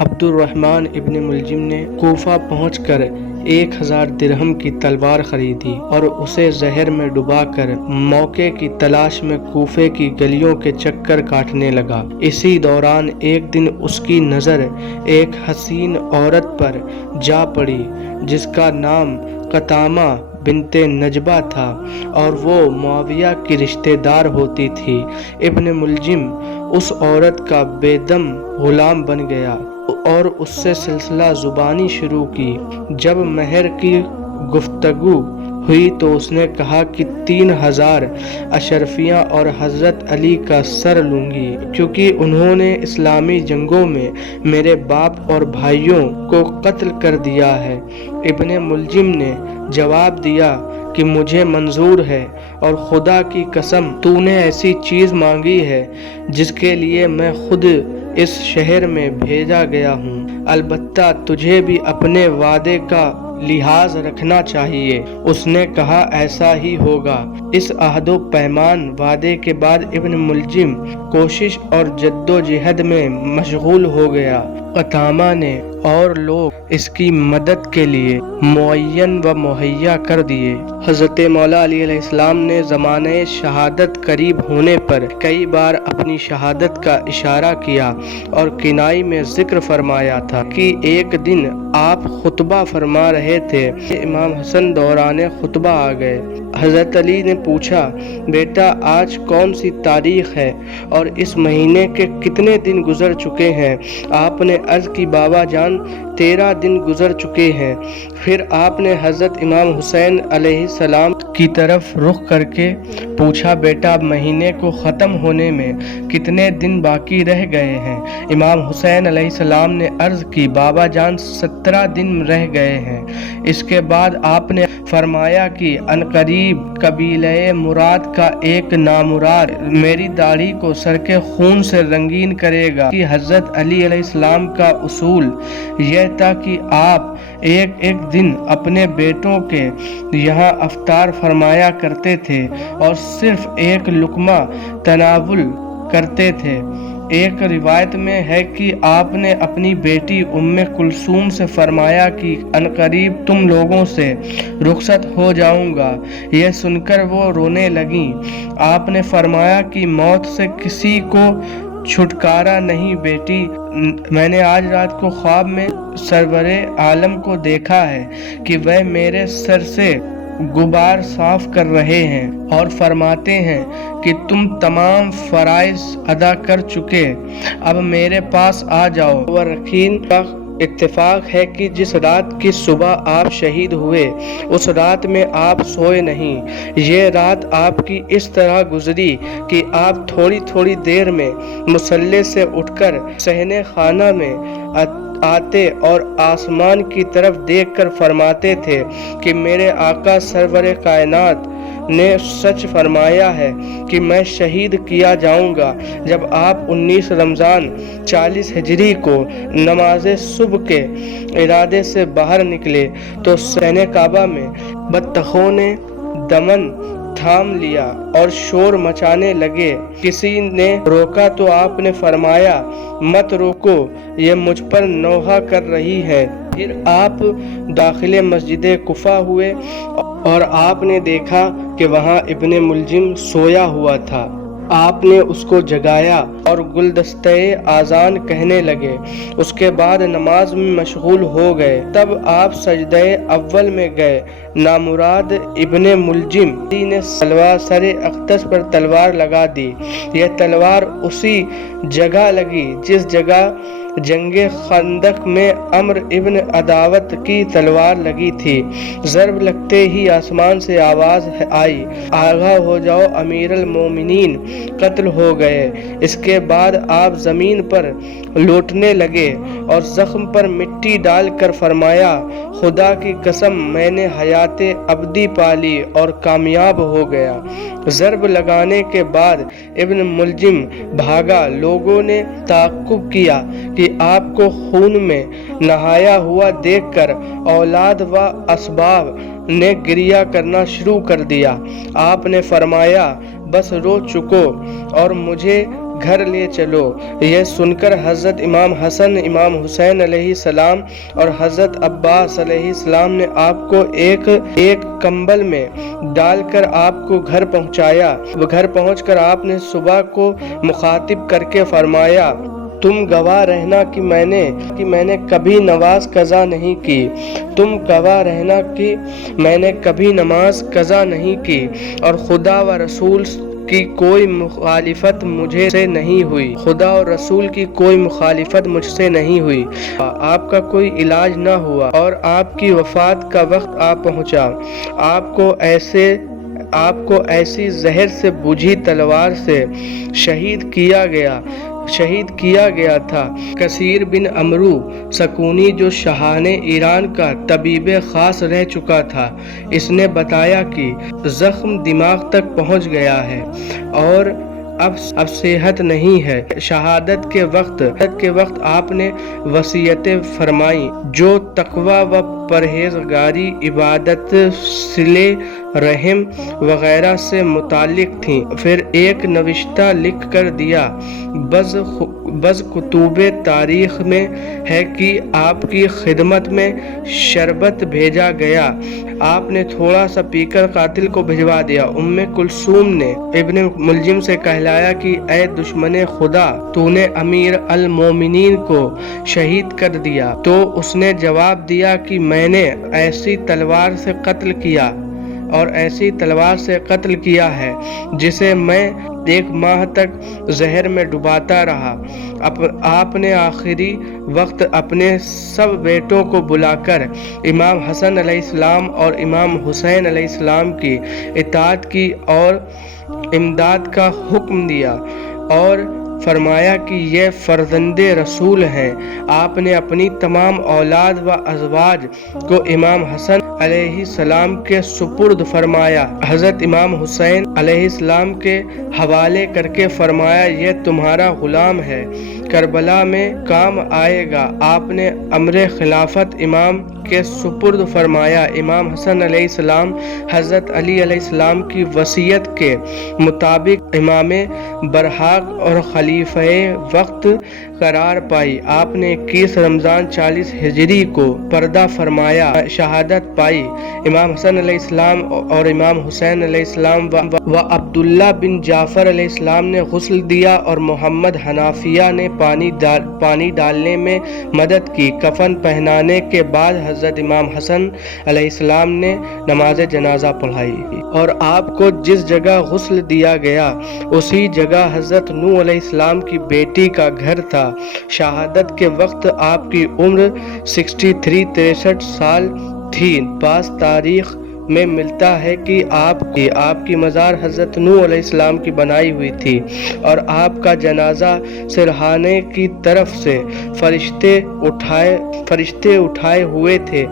عبد الرحمن ابن ملجم نے کوفہ پہنچ کر 1000 درہم کی تلوار خریدی اور اسے زہر میں ڈبا کر موقع کی تلاش میں کوفے کی گلیوں کے چکر کاٹنے لگا۔ اسی دوران ایک دن اس کی نظر ایک حسین عورت پر جا پڑی جس کا نام قطامہ بنت نجبہ تھا اور وہ معاویہ کی رشتہ دار ہوتی تھی۔ ابن ملجم اس عورت کا بے دم غلام بن گیا اور اس سے سلسلہ زبانی شروع کی۔ جب مہر کی گفتگو ہوئی تو اس نے کہا کہ 3000 اشرفیاں اور حضرت علی کا سر لوں گی کیونکہ انہوں نے اسلامی جنگوں میں میرے باپ اور بھائیوں کو قتل کر دیا ہے۔ ابن ملجم نے جواب دیا کہ مجھے منظور ہے اور خدا کی قسم تو نے ایسی چیز مانگی ہے جس کے لیے میں خود اس شہر میں بھیجا گیا ہوں، البتہ تجھے بھی اپنے وعدے کا لحاظ رکھنا چاہیے۔ اس نے کہا ایسا ہی ہوگا۔ اس عہد و پیمان وعدے کے بعد ابن ملجم کوشش اور جد و جہد میں مشغول ہو گیا۔ قطامہ نے اور لوگ اس کی مدد کے لیے معین و مہیا کر دیے۔ حضرت مولا علی علیہ السلام نے زمانہ شہادت قریب ہونے پر کئی بار اپنی شہادت کا اشارہ کیا اور کنائی میں ذکر فرمایا تھا کہ ایک دن آپ خطبہ فرما رہے تھے، امام حسن دوران خطبہ آ گئے۔ حضرت علی نے پوچھا بیٹا آج کون سی تاریخ ہے اور اس مہینے کے کتنے دن گزر چکے ہیں؟ آپ نے عرض کی بابا جان 13 دن گزر چکے ہیں۔ پھر آپ نے حضرت امام حسین علیہ السلام کی طرف رخ کر کے پوچھا بیٹا مہینے کو ختم ہونے میں کتنے دن باقی رہ گئے ہیں؟ امام حسین علیہ السلام نے عرض کی بابا جان 17 دن رہ گئے ہیں۔ اس کے بعد آپ نے فرمایا کہ عنقریب قبیلہ مراد کا ایک نامراد میری داڑھی کو سر کے خون سے رنگین کرے گا کہ حضرت علی علیہ السلام کا اصول یہ تھا کہ آپ ایک ایک دن اپنے بیٹوں کے یہاں افطار فرمایا کرتے تھے اور صرف ایک لقمہ تناول کرتے تھے۔ ایک روایت میں ہے کہ آپ نے اپنی بیٹی ام کلثوم سے فرمایا کہ عنقریب تم لوگوں سے رخصت ہو جاؤں گا۔ یہ سن کر وہ رونے لگیں۔ آپ نے فرمایا کہ موت سے کسی کو چھٹکارا نہیں بیٹی، میں نے آج رات کو خواب میں سرور عالم کو دیکھا ہے کہ وہ میرے سر سے غبار صاف کر رہے ہیں اور فرماتے ہیں کہ تم تمام فرائض ادا کر چکے، اب میرے پاس آ جاؤ۔ ورقین کا اتفاق ہے کہ جس رات کی صبح آپ شہید ہوئے اس رات میں آپ سوئے نہیں۔ یہ رات آپ کی اس طرح گزری کہ آپ تھوڑی تھوڑی دیر میں مصلی سے اٹھ کر صحن خانہ میں آتے اور آسمان کی طرف دیکھ کر فرماتے تھے کہ میرے آقا سرور کائنات نے سچ فرمایا ہے کہ میں شہید کیا جاؤں گا۔ جب آپ 19 رمضان 40 ہجری کو نماز صبح کے ارادے سے باہر نکلے تو صحن کعبہ میں بطخوں نے دمن تھام لیا اور شور مچانے لگے۔ کسی نے روکا تو آپ نے فرمایا مت روکو، یہ مجھ پر نوحہ کر رہی ہے۔ پھر آپ داخل مسجد کوفہ ہوئے اور آپ نے دیکھا کہ وہاں ابن ملجم سویا ہوا تھا۔ آپ نے اس کو جگایا اور گلدستہ آذان کہنے لگے۔ اس کے بعد نماز میں مشغول ہو گئے۔ تب آپ سجدہ اول میں گئے۔ نامراد ابن ملجم نے سر اقدس پر تلوار لگا دی۔ یہ تلوار اسی جگہ لگی جس جگہ جنگ خندق میں عمرو ابن عداوت کی تلوار لگی تھی۔ ضرب لگتے ہی آسمان سے آواز آئی آگاہ ہو جاؤ امیر المومنین قتل ہو گئے۔ اس کے بعد آپ زمین پر لوٹنے لگے اور زخم پر مٹی ڈال کر فرمایا خدا کی قسم میں نے حیات ابدی پالی اور کامیاب ہو گیا۔ ضرب لگانے کے بعد ابن ملجم بھاگا۔ لوگوں نے تعقب کیا کہ آپ کو خون میں نہایا ہوا دیکھ کر اولاد و اسباب نے گریہ کرنا شروع کر دیا۔ آپ نے فرمایا بس رو چکو اور مجھے گھر لے چلو۔ یہ سن کر حضرت امام حسن، امام حسین علیہ السلام اور حضرت عباس علیہ السلام نے آپ کو ایک کمبل میں ڈال کر آپ کو گھر پہنچایا۔ گھر پہنچ کر آپ نے صبح کو مخاطب کر کے فرمایا، تم گواہ رہنا کہ میں نے کبھی نماز قضا نہیں کی، تم گواہ رہنا کہ میں نے کبھی نماز قضا نہیں کی، اور خدا و رسول کی کوئی مخالفت مجھ سے نہیں ہوئی، خدا اور رسول کی کوئی مخالفت مجھ سے نہیں ہوئی، آپ کا کوئی علاج نہ ہوا اور آپ کی وفات کا وقت آ پہنچا۔ آپ کو ایسی زہر سے بجھی تلوار سے شہید کیا گیا تھا۔ کثیر بن عمرو سکونی جو شاہان ایران کا طبیب خاص رہ چکا تھا، اس نے بتایا کہ زخم دماغ تک پہنچ گیا ہے اور اب صحت نہیں ہے۔ شہادت کے وقت آپ نے وصیتیں فرمائیں جو تقوی و پرہیزگاری، عبادت، صلہ رحم وغیرہ سے متعلق تھیں۔ پھر ایک نوشتہ لکھ کر دیا۔ بعض کتب تاریخ میں ہے کہ آپ کی خدمت میں شربت بھیجا گیا، آپ نے تھوڑا سا پی کر قاتل کو بھجوا دیا۔ کلثوم نے ابن ملجم سے کہلایا کہ اے دشمن خدا، تو نے امیر المومنین کو شہید کر دیا۔ تو اس نے جواب دیا کہ میں نے ایسی تلوار سے قتل کیا ہے جسے میں 1 ماہ تک زہر میں ڈباتا رہا۔ آپ نے آخری وقت اپنے سب بیٹوں کو بلا کر امام حسن علیہ السلام اور امام حسین علیہ السلام کی اطاعت کی اور امداد کا حکم دیا اور فرمایا کہ یہ فرزند رسول ہیں۔ آپ نے اپنی تمام اولاد و ازواج کو امام حسن علیہ السلام کے سپرد فرمایا۔ حضرت امام حسین علیہ السلام کے حوالے کر کے فرمایا، یہ تمہارا غلام ہے، کربلا میں کام آئے گا۔ آپ نے امر خلافت امام کے سپرد فرمایا۔ امام حسن علیہ السلام حضرت علی علیہ السلام کی وصیت کے مطابق امام برحق اور خلیفہ وقت قرار پائی۔ آپ نے 21 رمضان 40 ہجری کو پردہ فرمایا، شہادت پائی۔ امام حسن علیہ السلام اور امام حسین علیہ السلام و عبداللہ بن جعفر علیہ السلام نے غسل دیا اور محمد حنفیہ نے پانی ڈالنے میں مدد کی۔ کفن پہنانے کے بعد حضرت امام حسن علیہ السلام نے نماز جنازہ پڑھائی اور آپ کو جس جگہ غسل دیا گیا اسی جگہ حضرت نوح علیہ السلام کی بیٹی کا گھر تھا۔ شہادت کے وقت آپ کی عمر 63 سال تھی۔ بعض تاریخ میں ملتا ہے کہ آپ کی مزار حضرت نوح علیہ السلام کی بنائی ہوئی تھی اور آپ کا جنازہ سرہانے کی طرف سے فرشتے اٹھائے ہوئے تھے۔